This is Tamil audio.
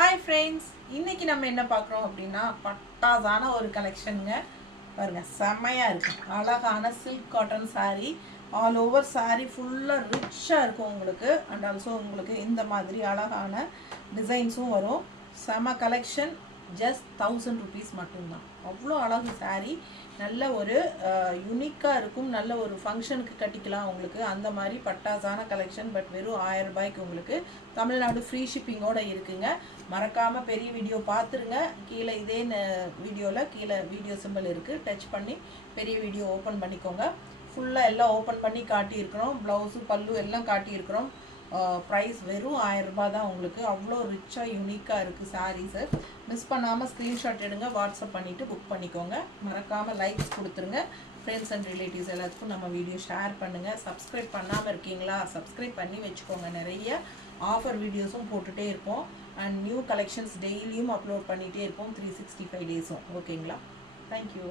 ஹாய் ஃப்ரெண்ட்ஸ், இன்னைக்கு நம்ம என்ன பார்க்குறோம் அப்படின்னா பட்டாசான ஒரு கலெக்ஷனுங்க. பாருங்க, செம்மையாக இருக்கும். அழகான silk cotton saree, all over saree ஃபுல்லாக ரிச்சாக இருக்கும் உங்களுக்கு. அண்ட் ஆல்சோ உங்களுக்கு இந்த மாதிரி அழகான டிசைன்ஸும் வரும். செம கலெக்ஷன். ஜஸ்ட் 1000 rupees மட்டும்தான். அவ்வளோ அழகு saree. நல்ல ஒரு யூனிக்காக இருக்கும். நல்ல ஒரு ஃபங்க்ஷனுக்கு கட்டிக்கலாம் உங்களுக்கு. அந்த மாதிரி பட்டாசான கலெக்ஷன். பட் வெறும் 1000 ரூபாய்க்கு உங்களுக்கு தமிழ்நாடு ஃப்ரீ ஷிப்பிங்கோடு இருக்குங்க. மறக்காமல் பெரிய வீடியோ பார்த்துருங்க. கீழே இதே வீடியோவில் கீழே வீடியோ சிம்பிள் இருக்குது. டச் பண்ணி பெரிய வீடியோ ஓப்பன் பண்ணிக்கோங்க. ஃபுல்லாக எல்லாம் ஓப்பன் பண்ணி காட்டியிருக்கிறோம். ப்ளவுஸு பல்லு எல்லாம் காட்டியிருக்கிறோம். ப்ரைஸ் வெறும் 1000 ரூபாய் தான் உங்களுக்கு. அவ்வளோ ரிச்சாக யூனிக்காக இருக்குது சாரீஸு. மிஸ் பண்ணாமல் ஸ்க்ரீன்ஷாட் எடுங்க, வாட்ஸ்அப் பண்ணிவிட்டு புக் பண்ணிக்கோங்க. மறக்காமல் லைக்ஸ் கொடுத்துருங்க. ஃப்ரெண்ட்ஸ் அண்ட் ரிலேட்டிவ்ஸ் எல்லாத்துக்கும் நம்ம வீடியோ ஷேர் பண்ணுங்கள். சப்ஸ்கிரைப் பண்ணாமல் இருக்கீங்களா, சப்ஸ்கிரைப் பண்ணி வச்சுக்கோங்க. நிறைய ஆஃபர் வீடியோஸும் போட்டுகிட்டே இருப்போம். அண்ட் நியூ கலெக்ஷன்ஸ் டெய்லியும் அப்லோட் பண்ணிகிட்டே இருப்போம். 365 டேஸும். ஓகேங்களா? தேங்க்யூ.